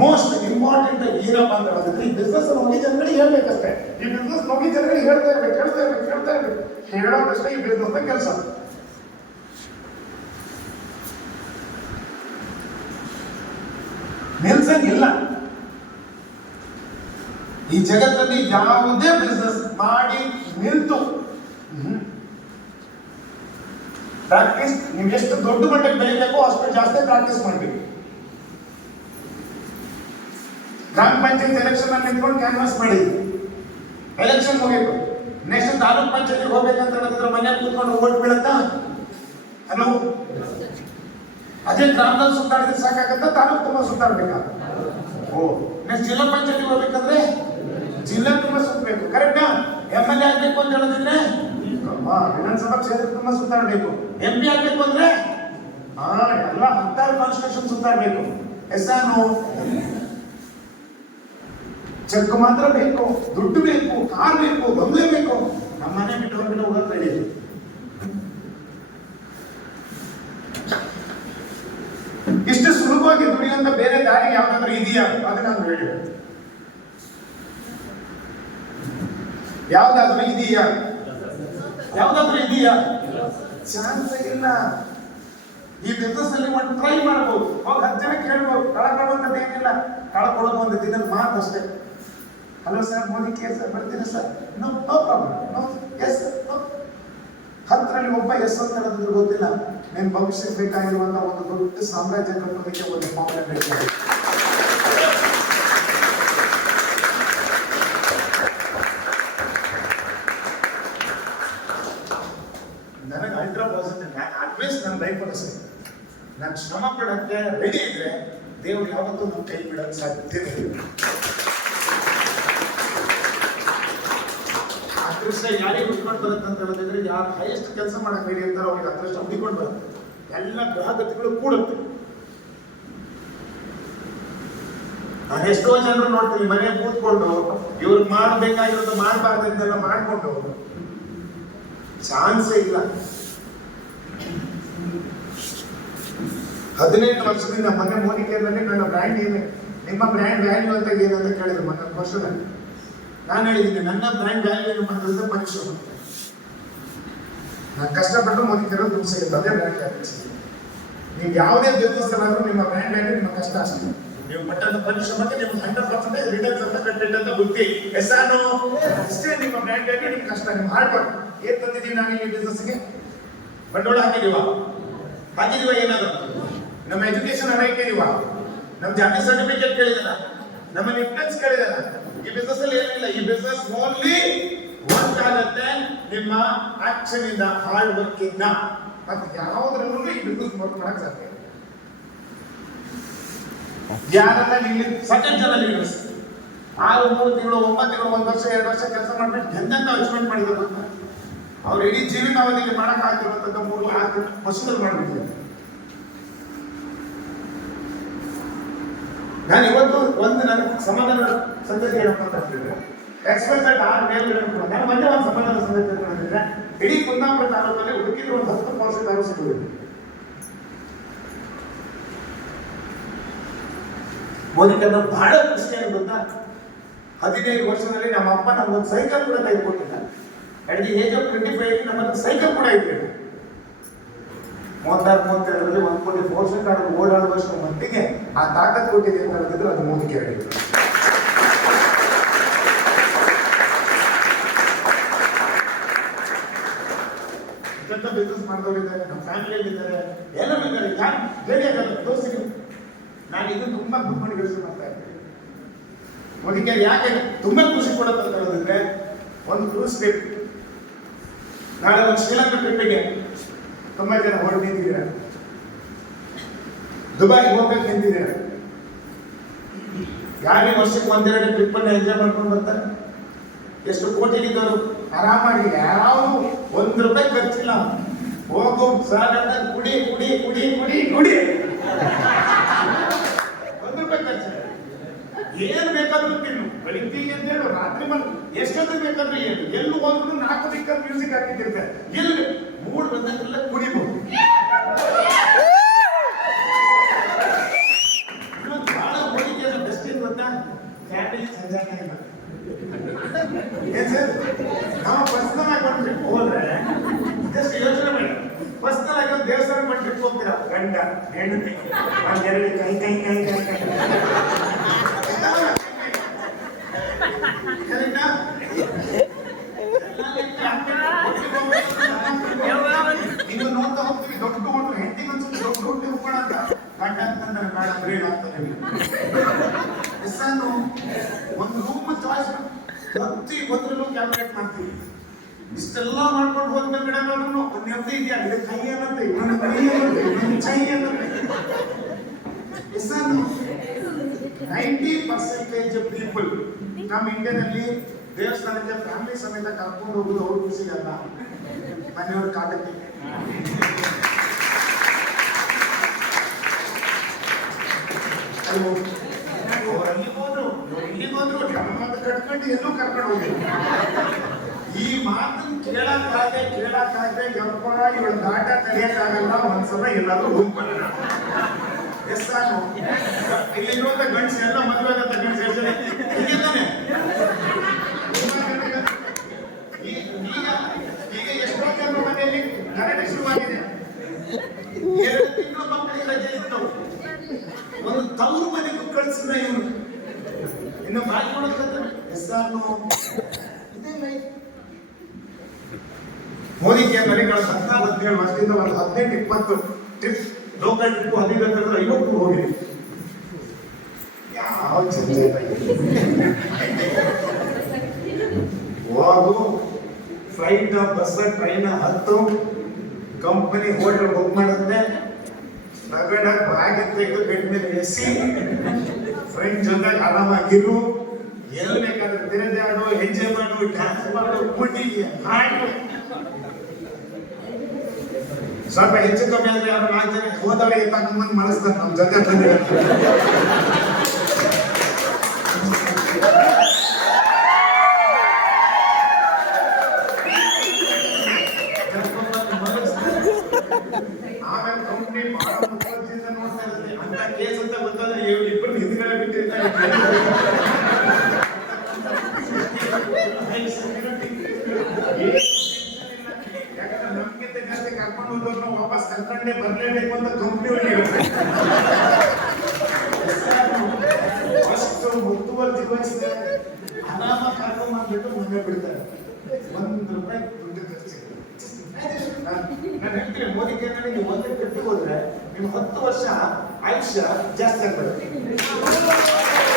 Most important ಏನಪ್ಪ ಅಂತ ಹೇಳಿದ್ರೆ ಈ ಬಿಸ್ನೆಸ್ ಹೋಗಿ ಜನಗಳಿಗೆ ಹೇಳ್ಬೇಕಷ್ಟೇ. ಈ ಬಿಸ್ನೆಸ್ ಹೋಗಿ ಜನಗಳಿಗೆ ಹೇಳ್ತಾ ಇರ್ಬೇಕು. ಹೇಳೋದಷ್ಟೇ ಈ ಬಿಸ್ನೆಸ್ ನ ಕೆಲಸ. ನಿಲ್ಸಂಗಿಲ್ಲ. ಈ ಜಗತ್ತಲ್ಲಿ ಯಾವುದೇ ಬಿಸ್ನೆಸ್ ಮಾಡಿ ನಿಲ್ತು ಪ್ರಾಕ್ಟೀಸ್, ನೀವು ಎಷ್ಟು ದೊಡ್ಡ ಮಟ್ಟಕ್ಕೆ ಬೆಳಿಬೇಕು ಅಷ್ಟು ಜಾಸ್ತಿ ಪ್ರಾಕ್ಟೀಸ್ ಮಾಡಬೇಕು. ಗ್ರಾಮ ಪಂಚಾಯತ್ ಎಲೆಕ್ಷನ್ ಅಲ್ಲಿ ನಿಂತ್ಕೊಂಡು ಕ್ಯಾನ್ವಾಸ್ ಮಾಡಿ ಎಲೆಕ್ಷನ್ ಹೋಗ್ಬೇಕು. ನೆಕ್ಸ್ಟ್ ತಾಲೂಕ್ ಪಂಚಾಯತ್ ಹೋಗ್ಬೇಕಂತ ಹೇಳಿದ್ರೆ ಮನೆಯಲ್ಲಿ ಕೂತ್ಕೊಂಡು ಓಟ್ ಬೀಳುತ್ತಾ? ಹಲೋ, ಅದೇ ಗ್ರಾಮದಲ್ಲಿ ಸುತ್ತಾಡಿದ್ರೆ ಸಾಕಾಗತ್ತ? ತಾಲೂಕ್ ತುಂಬಾ ಸುತ್ತಾಡ್ಬೇಕಾ? ನೆಕ್ಸ್ಟ್ ಜಿಲ್ಲಾ ಪಂಚಾಯತ್ ಹೋಗ್ಬೇಕಂದ್ರೆ ಜಿಲ್ಲಾ ತುಂಬಾ ಸುತ್ತಬೇಕು. ಕರೆಕ್ಟಾ? MLA ಆಗ್ಬೇಕು ಅಂತ ಹೇಳಿದ್ರೆ ವಿಧಾನಸಭಾ ಕ್ಷೇತ್ರ ತುಂಬಾ ಸುತ್ತಾಡ್ಬೇಕು. MP ಆಗ್ಬೇಕು ಅಂದ್ರೆ ಎಲ್ಲ 10 ಕಾನ್ಸ್ಟಿಟ್ಯೂಷನ್ ಸುತ್ತಾಡ್ಬೇಕು. ಎಸ್ಸಾನು ಚೆಕ್ ಮಾತ್ರ ಬೇಕು, ದುಡ್ಡು ಬೇಕು, ಕಾರ್ ಬೇಕು, ಬಂಗ್ಲೆ ಬೇಕು. ನಮ್ಮ ಮನೆ ಬಿಟ್ಟು ಹೊರಗಡೆ ಹೋಗೋದು ಬೇಡ. ಇಷ್ಟು ಸುಲಭವಾಗಿ ದುಡಿಯುವಂತ ಬೇರೆ ದಾರಿ ಯಾವ್ದಾದ್ರು ಇದೆಯಾ? ಅದನ್ನ ನಾನು ಹೇಳಿ, ಯಾವ್ದಾದ್ರು ಇದೆಯಾ? ಚಾನ್ಸ್ ಇಲ್ಲ. ಈ ಬಿಸ್ನೆಸ್ ಅಲ್ಲಿ ಒಂದು ಟ್ರೈ ಮಾಡಬಹುದು. ಹೋಗಿ 10 ಜನ ಕೇಳ್ಬೋದು. ಕಳ್ಕೊಳ್ಳುವಂಥದ್ದು ಏನಿಲ್ಲ. ಕಳ್ಕೊಳ್ಳೋದು ಒಂದು ದಿನದ ಮಾತು ಅಷ್ಟೇ. Hello sir, Modi care sir, ಬರ್ತೀನಿ sir, no problem, no yes sir, no. 10ರಲ್ಲಿ ಒಬ್ಬ ಎಸ್ ಅಂತ ಹೇಳಿದ್ರು ಗೊತ್ತಿಲ್ಲ. ನಿನ್ ಭವಿಷ್ಯಕ್ಕೆ ಬೇಕಾಗಿರುವಂತ ಒಂದು ದೊಡ್ಡ ಸಾಮ್ರಾಜ್ಯ ಕಟ್ಟೋದಕ್ಕೆ ಒಂದು ಫಾರ್ಮುಲಾ ಬೇಕು. ನನಗೆ ಅಲ್ಟ್ರಾ ಪಾಸಿಟಿವ್. ಆಲ್ವೇಸ್ ನನ್ನ ಲೈಫ್ ಅನಿಸ್ತದೆ, ನಾನು ಶ್ರಮ ಪಡೋಕ್ಕೆ ರೆಡಿ ಇದ್ರೆ ದೇವ್ರು ಯಾವತ್ತೂ ನಮ್ಮ ಕೈ ಬಿಡೋಕ್ಕೆ ಸಾಧ್ಯತೆ ಇಲ್ಲ. ಅದೃಷ್ಟ ಯಾರಿಗೆ ಹುಡ್ಕೊಂಡು ಬರುತ್ತೆ ಅಂತ ಹೇಳಿದ್ರೆ, ಯಾರು ಹೈಯೆಸ್ಟ್ ಕೆಲಸ ಮಾಡಕ್ಕೆ ರೆಡಿ ಇರ್ತಾರೋ ಅವ್ರಿಗೆ ಅದೃಷ್ಟ ಹುಡ್ಕೊಂಡು ಬರುತ್ತೆ. ಎಲ್ಲ ಗ್ರಹಗತಿಗಳು ಕೂಡುತ್ತೆ. ನಾನು ಎಷ್ಟೋ ಜನರು ನೋಡ್ತೀನಿ ಮನೆ ಕೂತ್ಕೊಂಡು ಇವ್ರು ಮಾಡಬೇಕಾಗಿರೋದು ಮಾಡಬಾರ್ದಂತೆಲ್ಲ ಮಾಡ್ಕೊಂಡು ಚಾನ್ಸೇ ಇಲ್ಲ. 18 ವರ್ಷದಿಂದ ಮೊನ್ನೆ ಮೋದಿ ಕೇಂದ್ರದಲ್ಲಿ ನನ್ನ ಬ್ರ್ಯಾಂಡ್ ಏನು, ನಿಮ್ಮ ಬ್ರ್ಯಾಂಡ್ ವ್ಯಾಲ್ಯೂ ಅಂತ ಏನಂತ ಕೇಳಿದ್ರು ಮೊನ್ನೆ ವರ್ಷದಲ್ಲಿ. ನಾನು ಹೇಳಿದ್ದೀನಿ ನನ್ನ ಬ್ರ್ಯಾಂಡ್ ವ್ಯಾಲ್ಯೂ ಏನು ಮಾಡಿದ್ರೆ ಪರಿಶ್ರಮ. ನಾನು ಕಷ್ಟಪಟ್ಟು ಮೋದಿ ಕೇಳೋ ದುಡ್ಡು ಸಿಗುತ್ತೆ, ಅದೇ ಬ್ರ್ಯಾಂಡ್ ವ್ಯಾಲ್ಯೂ. ನೀವು ಯಾವುದೇ ಬಿಸ್ನೆಸ್ ಆದ್ರೂ ನಿಮ್ಮ ಬ್ರ್ಯಾಂಡ್ ವ್ಯಾಲ್ಯೂ ನಿಮ್ಮ ಕಷ್ಟ ಅಷ್ಟೇ. ನೀವು ಪಟ್ಟಂತ ಪರಿಶ್ರಮಕ್ಕೆ ನೀವು 100% ರಿಟರ್ನ್ಸ್ ಅಂತ ಕಟ್ಟಿಟ್ಟಂತ ಬುದ್ಧಿ ಎಸ್ಸಾನು ಅಷ್ಟೇ ನಿಮ್ಮ ಬ್ರ್ಯಾಂಡ್ ವ್ಯಾಲ್ಯೂ. ನಿಮ್ಮ ಕಷ್ಟ, ನಿಮ್ಮ ಹಾರ್ಡ್ ವರ್ಕ್. ಏನ್ ತಂದಿದ್ದೀವಿ ನಾನು ಈ ಬಿಸ್ನೆಸ್ಗೆ? ಬಂಡವಾಳ ಹಾಕಿದೀವ ಏನಾದ್ರು? ನಮ್ಮ ಎಜುಕೇಶನ್ ಹಾಕಿದೀವ? ನಮ್ಮ ಜಾತಿ ಸರ್ಟಿಫಿಕೇಟ್ ಕೇಳಿದಾರ? ನಮ್ಮ ರಿಫರೆನ್ಸ್ ಕೇಳಿದಾರ? ಈ ಬಿಸ್ನೆಸ್ ಅಲ್ಲಿ ಏನಿಲ್ಲ. ಈ ಬಿಸ್ನೆಸ್ ಓನ್ಲಿ ವರ್ಕ್ ಆಗುತ್ತೆ ನಿಮ್ಮ ಆಕ್ಷನ್ ಇಂದ, ಹಾರ್ಡ್ ವರ್ಕ್ ಇಂದ. ಮತ್ತೆ ಯಾವುದ್ರಲ್ಲೂ ಈ ಬಿಸ್ನೆಸ್ ವರ್ಕ್ ಮಾಡಕ್ ಸಾಧ್ಯ. ಯಾರನ್ನ ಇಲ್ಲಿ ಸೆಕೆಂಡ್ ಜನ ಲೀಡರ್ಸ್ 6 3 ತಿಂಗಳು 9 ತಿಂಗಳು 1 ವರ್ಷ 2 ವರ್ಷ ಕೆಲಸ ಮಾಡ್ಬಿಟ್ಟು ಎಂತೆಂತ ಅಚೀವ್ಮೆಂಟ್ ಮಾಡಿದ್ರು ಅಂತ. ಅವ್ರು ಇಡೀ ಜೀವನಾವಧಿಗೆ ಮಾಡಕ್ ಆಗಿರುವಂತದ್ದು 3-6 ವರ್ಷದಲ್ಲಿ ಮಾಡ್ಬಿಟ್ಟಿದ್ದಾರೆ. ನಾನು ಇವತ್ತು ಒಂದು ನನ್ನ ಸಮಾಧಾನ ಸಂಗತಿ ಹೇಳಪ್ಪ ಅಂತಿದ್ರೆ ಎಕ್ಸ್ಪೆಕ್ಟೆಡ್ 6 ಮೇಲ್ಗಡೆ ನಾನು ಮೊನ್ನೆ ಒಂದು ಸಮಾಧಾನ ಸಂಗತಿ ಹೇಳ್ಕೊಂಡಿದ್ರೆ ಇಡೀ ಕುಂದಾಪುರ ತಾಲೂಕಲ್ಲಿ ಹುಡುಕಿದ್ರು ಒಂದು 10 ಪೋಷಕರು ಸಿಗುವುದು. ಮೋದಿ ಕೇಂದ್ರ ಬಹಳ ಖುಷಿ ಏನು ಗೊತ್ತಾ? 15 ವರ್ಷದಲ್ಲಿ ನಮ್ಮ ಅಪ್ಪ ನಮ್ಗೊಂದು ಸೈಕಲ್ ಕೂಡ ತೆಗೆದುಕೊಟ್ಟಿಲ್ಲ. ಅಟ್ ದಿ ಏಜ್ ಆಫ್ 25 ನಮ್ಮ ಸೈಕಲ್ ಕೂಡ ಇತ್ತು. 36-37ರಲ್ಲಿ 1 ಕೋಟಿ ಪೋಷಕ ಓಡಾಡುವಷ್ಟು ಮಟ್ಟಿಗೆ ಆ ತಾಕತ್ ಕೊಟ್ಟಿದೆ ಅಂತ ಹೇಳಿದ್ರು ಅದು ಮೋದಿ ಕೇಳಿದ್ರು. ಬಿಸ್ನೆಸ್ ಮಾಡಿದವರಿದ್ದಾರೆ, ನಮ್ಮ ಫ್ಯಾಮಿಲಿಯಲ್ಲಿ ಇದ್ದಾರೆ, ಎಲ್ಲರೂ ಇದ್ದಾರೆ. ಯಾರು ಬೇರೆ ಆಗಲ್ಲ ದೋಸ್ತಿಗಳು. ನಾನು ಇದು ತುಂಬಾ ಗುಡ್ ಕೆಲಸ ಮಾಡ್ತಾ ಇದ್ದೀನಿ. ಅದಕ್ಕೆ ಯಾಕೆ ತುಂಬಾ ಖುಷಿ ಕೊಡುತ್ತೆ ಅಂತ ಹೇಳಿದ್ರೆ, ಒಂದು ಕ್ರೂಸ್ ಟ್ರಿಪ್, ನಾಳೆ ಒಂದು ಶ್ರೀಲಂಕಾ ಟ್ರಿಪ್ಪಿಗೆ ತುಂಬಾ ಜನ ಹೊರಟು ನಿಂತಿದ್ದೀರ. ದುಬೈಗೆ ಹೋಗ್ಬೇಕು ನಿಂತಿದ್ದೀರ. ಯಾರೇ ವರ್ಷಕ್ಕೆ 1-2 ಟ್ರಿಪ್ ಅನ್ನ ಎಂಜಾಯ್ ಮಾಡ್ಕೊಂಡು ಬರ್ತಾರೆ. ಎಷ್ಟು ಕೋಟಿಗಿದ್ದವರು ಆರಾಮಾಗಿ, ಯಾರು ₹1 ಖರ್ಚಿಲ್ಲ. ಹೋಗು ಸಾಲ ಕುಡಿ ಕುಡಿ ಕುಡಿ ಕುಡಿ ಕುಡಿ ₹1 ಖರ್ಚಿಲ್ಲ. ಏನ್ ಬೇಕಾದ್ರೂ ತಿನ್ನು, ಬೆಳಿಗ್ಗೆ ಎದ್ದೇಳು, ರಾತ್ರಿ ಎಷ್ಟೊತ್ತು ಬೇಕಾದ್ರೂ ಏನು, ಎಲ್ಲೂ ಹೋದ್ರು 4 ದಿಕ್ಕಲ್ಲಿ ಮ್ಯೂಸಿಕ್ ಹಾಕಿಟ್ಟಿರ್ತಾರೆ. ಎಲ್ಲಿ ಮೂಡ್ ಬಂದಾಗೆಲ್ಲ ಕುಡಿಬಹುದು. ಬಹಳ ಹೋಲಿಕೆ ಸಂಜಾನೆ ಇಲ್ಲ. ಏನ್ ಸರ್, ನಾವು ಪರ್ಸನಲ್ ಆಗಿ ಒಂದು ಟ್ರಿಪ್ ಹೋದ್ರೆ ಜಸ್ಟ್ ಯೋಚನೆ ಮಾಡಿ, ಪರ್ಸನಲ್ ಆಗಿ ಒಂದು ದೇವಸ್ಥಾನ ಮಾಡಿ ಟ್ರಿಪ್ ಹೋಗ್ತೀರಾ, ಗಂಡ ಹೆಂಡತಿ ಒಂದೆರಡು ಕೈ ಕೈ ಕೈ ಕೈ ಕೈ ಕರೆಕ್ಟಾ? ಈಗ ನೋಡ್ತಾ ಹೋಗ್ತೀವಿ, ದೊಡ್ಡ ಹೋಟ್ಲು ಹೆಂಡತಿಗೆ ಒಂದ್ಸಲ ದೊಡ್ಡ ಹೋಟ್ಲು ಹೋಗೋಣ ಅಂತ, ಗಂಡ ಅಂತಂದ್ರೆ ಬೇಡ ಅಂದ್ರೆ ಏನಾಗ್ತದೆ? ಒಂದು ರೂಮ್ ಚಾಯ್ಸ್ ಪ್ರತಿ ಒಂದ್ರಲ್ಲೂ ಕ್ಯಾಲ್ಕುಲೇಟ್ ಮಾಡ್ತೀವಿ. ಇಷ್ಟೆಲ್ಲ ಮಾಡ್ಕೊಂಡು ಹೋದ್ಮೇಲೆ ಮೇಡಮ್ ಒಂದು ನೆಮ್ಮದಿ ಇದೆಯಾ? ಇದು ಕೈ ಅನ್ನತ್ತೆ, ಇನ್ನೊಂದು ಕೈ ಅನ್ನತ್ತೆ, ಇನ್ನೊಂದು ಚೈ ಅನ್ನತ್ತೆ. 90% ಪೀಪಲ್ ನಮ್ಮ ಇಂಡಿಯಾದಲ್ಲಿ ದೇವಸ್ಥಾನಕ್ಕೆ ಫ್ಯಾಮಿಲಿ ಸಮೇತ ಕರ್ಕೊಂಡು ಹೋಗುದು ಅವ್ರ ಖುಷಿಗಲ್ಲ, ಮನೆಯವ್ರ ಕಾಟಕ್ಕೆ. ಅಲ್ಲಿ ಹೋದ್ರು ಇಲ್ಲಿ ಹೋದ್ರು ಮಾತು ಕಟ್ಕೊಂಡು ಎಲ್ಲೂ ಕರ್ಕೊಂಡು ಹೋಗಿಲ್ಲ. ಈ ಮಾತನ್ನು ಕೇಳಕ್ಕಾಗದೆ ಯಪ್ಪ ಇವಳ ದಾಟ ತಡೆಯಕ್ಕಾಗಲ್ಲ, ಒಂದ್ಸಲ ಎಲ್ಲಾದ್ರೂ ಹೋಗ್ಬರೋಣ. ಎಸ್ ನಾನು ಇಲ್ಲಿರುವಂತ ಗಂಡ್ಸ್ ಎಲ್ಲ ಮದುವೆ ಆಗಂತ ಗಂಡ್ಸ್ ಹೇಳ್ತಾರೆ ಹೀಗಿದ್ದಾನೆ. ಈಗ ಎಷ್ಟೋ ಜನ ಮನೆಯಲ್ಲಿ ಗಲಾಟೆ ಶುರುವಾಗಿದೆ. 2 ತಿಂಗಳು ಮಕ್ಕಳಿಗೆ ರಜೆ ಇತ್ತು, ಒಂದು ತವರು ಮನೆಗೂ ಕಳಿಸಿದ ಇವನು ಇನ್ನು ಬಾಯಿ ಮಾಡೋದು. ಎಸ್ ನಾನು ಇದೇ ಲೈಫ್. ಮೋದಿ ಕೇಂದ್ರಗಳ ಸರ್ಕಾರ 17 ವರ್ಷದಿಂದ ಒಂದು 18-20 ಟ್ರಿಪ್, ಲೋಕಲ್ ಟ್ರಿಪ್ 15-50 ಹೋಗಿದೆ. ಯಾವ ಚರ್ಚೆ ಹೋಗು, ಫ್ಲೈಟ್ ಬಸ್ ಟ್ರೈನ್ ಹತ್ತು, ಕಂಪನಿ ಹೋಟೆಲ್ ಬುಕ್ ಮಾಡುತ್ತೆ, ರಗಡ ಬ್ಯಾಗ್ ತೆಗೆದು ಬೆಡ್ ಮೇಲೆ ಎಸಿ, ಫ್ರೆಂಡ್ ಜೊತೆ ಆರಾಮಾಗಿರು, ಎಲ್ಲಿ ಬೇಕಾದ್ರೆ ತಿರುಗಾಡು, ಎಂಜಾಯ್ ಮಾಡು, ಡ್ಯಾನ್ಸ್ ಮಾಡು, ಕುಡಿ ಹಾಡು. ಸ್ವಲ್ಪ ಹೆಚ್ಚು ಕಮ್ಮಿ ಆದ್ರೆ ಯಾರು 4 ಜನ ಹೋದವರಿಗೆ ತಗೊಂಡ್ಬಂದು ಮನಸ್ತಾರೆ ನಮ್ಮ ಜೊತೆ ಬಂದಿರ್ತಾರೆ. ಆಮೇಲೆ ಕಂಪ್ನಿ ಬಹಳ ಮುಖ್ಯದಿಂದ ನೋಡ್ತಾ ಇರುತ್ತೆ. ಅಂತ ಕೇಸ್ ಅಂತ ಗೊತ್ತಾದ್ರೆ ಇಬ್ಬರು ಹಿಂದ್ಗಡೆ ಬಿಟ್ಟಿರ್ತಾರೆ. ನಮ್ಗಿಂತ ಜಾಸ್ತಿ ಕರ್ಕೊಂಡು ಹೋದವ್ರನ್ನ ವಾಪಸ್ ಕರ್ಕೊಂಡೇ ಬರ್ಲೇಬೇಕು ಅಂತ ಕಂಪ್ನಿ ಅಷ್ಟು ಮುತುವರ್ಜಿ ವಹಿಸಿದೆ. ಆರಾಮ ಕರ್ಕೊಂಡು ಬಂದ್ಬಿಟ್ಟು ಮನೆ ಬಿಡ್ತಾರೆ. ₹1 ದುಡ್ಡು ಖರ್ಚಿಲ್ಲ. ನಾನು ಹೇಳ್ತೀನಿ, ಮೋದಿ ಕೇಂದ್ರ ನೀವು ಒಂದೇ ಟ್ರಿಪ್ಪಿಗೆ ಹೋದ್ರೆ ನಿಮ್ಮ 10 ವರ್ಷ ಆಯುಷ್ಯ ಜಾಸ್ತಿ ಆಗ್ತದೆ.